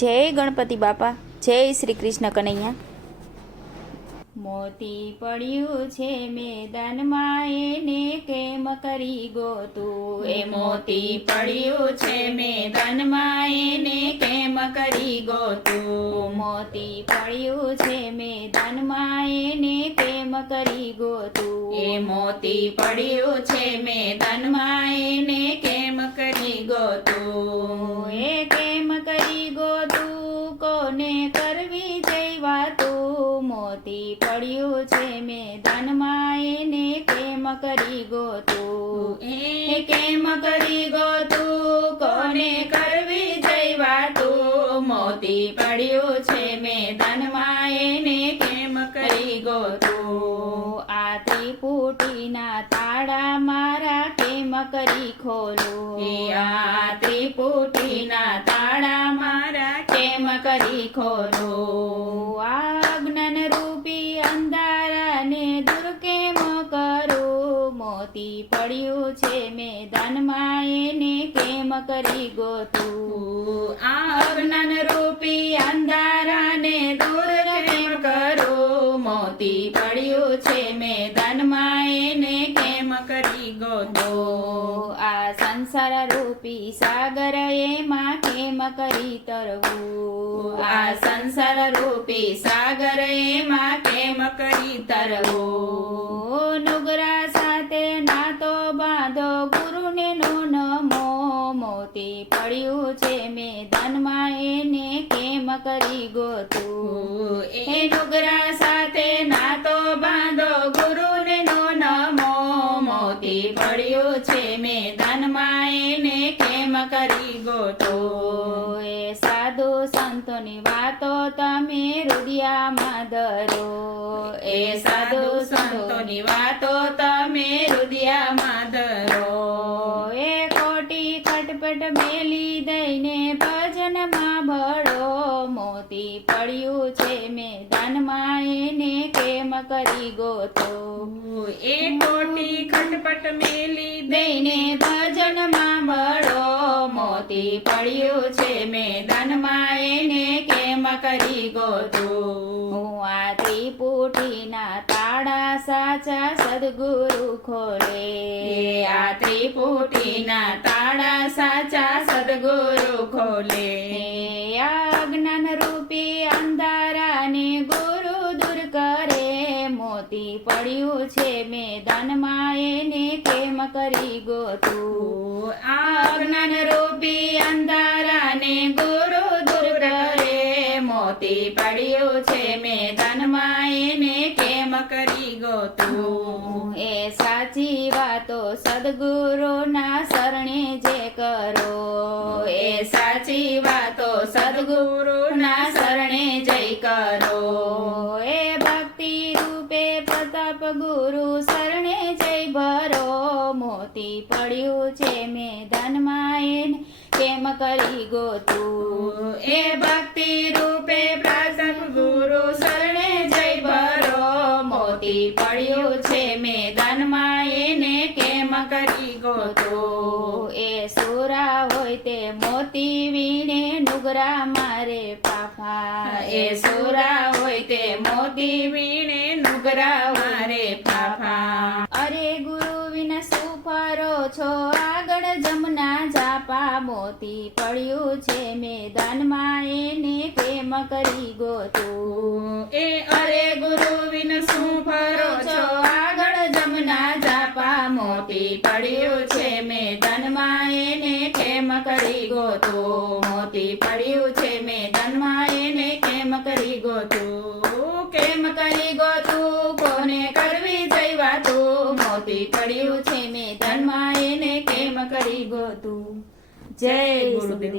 જય ગણપતિ બાપા, જય શ્રી કૃષ્ણ કનૈયા. મોતી પડ્યું છે મેદાનમાં એને કેમ કરી ગોતું. એ મોતી પડ્યું છે મેદાનમાં એને કેમ કરી ગોતું. મોતી પડ્યું છે મેદાનમાં એને કેમ કરી ગોતું. એ મોતી પડ્યું છે મેદાનમાં એને કેમ કરી ગોતું. એ કેમ કરી ગોતું, કોને કરવી જઈ વાતું. મોતી પડ્યું છે મેદાનમાં એને કેમ કરી ગોતું. એ કેમ કરી ગોતું, કોને કરવી જઈ વાતું. મોતી પડ્યું છે મેદાનમાં એને કેમ કરી ગોતું. આ ત્રિપુટીના તાળા મારા કેમ કરી ખોલું. આ ત્રિપુટીના તાળા મારા કેમ કરી ખોલું. આ જ્ઞાન રૂપી અંધારાને દૂર કેમ કરું. મોતી પડ્યું છે મેદાનમાં એને કેમ કરી ગોતું. આ જ્ઞાન રૂપી અંધારાને દૂર કેમ કરું. મોતી પડ્યું છે મેદાનમાં એને કેમ કરી ગોતું. આ સંસાર રૂપી સાગર એમાં કેમ કરી તરવું. આ સંસાર રૂપી સાગર એમાં કેમ કરી તરવું. નુગરા સાથે નાતો બાંધો ગુરુને નો નમો. મોતી પડ્યું છે મેદાનમાં એને કેમ કરી ગોતું. એ નુગરા સાથે નાતો બાંધો ગુરુને નો નમો. મોતી પડ્યું છે મેદાનમાં એને કેમ કરી ગોતું. એ સાધુ સંતોની વાતો તમે હૃદયમાં ધરો. એ સાધુ સંતોની વાતો તમે હૃદયમાં ધરો. એ ખોટી ખટપટ મેલી દઈને ભજનમાં ભળો. મોતી પડ્યું છે મેદાનમાં એને કેમ કરી ગોતો. એ ખોટી ખટપટ મેલી દઈને ભજનમાં ભળો. મોતી પડ્યું છે મેદાનમાં એને કેમ કરી ગોતું. આ ત્રિપુટીના તાળા સાચા સદગુરુ ખોલે. આ ત્રિપુટીના તાળા સાચા સદગુરુ ખોલે. આ જ્ઞાન રૂપી અંધારાને ગુરુ દૂર કરે. મોતી પડ્યું છે મેદાનમાં એને કેમ કરી ગોતું. આ જ્ઞાન રૂપી અંધારાને ગુરુ દૂર કરે. મોતી પડ્યું છે મેદાનમાં એને કેમ કરી ગોતું. એ સાચી વાતો સદગુરુના શરણે જે કરો. એ સાચી વાતો સદગુરુના શરણે જઈ કરો. એ ભક્તિ રૂપે પ્રતાપ ગુરુ શરણે જઈ ભરો. મોતી પડ્યું છે મેદાનમાં એને કેમ કરી ગોતું. એ ભક્તિ રૂપે પ્રતાપ ગુરુ શરણે જઈ ભરો. મોતી પડ્યું છે મેદાનમાં એને કેમ કરી ગોતું. એ સુરા હોય તે મોતી વીણે નુગરા મારે પાફા. એ સુરા હોય તે મોતી વીણે નુગરા મારે ફાફા. અરે ગુરુ વિના શું ફરો છો આગળ જમના જાપા. મોતી પડ્યું છે મેદાનમાં એને કેમ કરી ગોતું. એ અરે ગુરુ વિન શું ફરો છો આગળ જમના જાપા. મોતી પડ્યું છે મેદાનમાં એને કેમ કરી ગોતું. મોતી પડ્યું છે મેદાનમાં એને કેમ કરી ગોતું. કેમ કરી ગોતું, કોને કરવી જઈ વાતું. મોતી પડ્યું છે મેદાનમાં એને કેમ કરી ગોતું. જય ગુરુદેવ.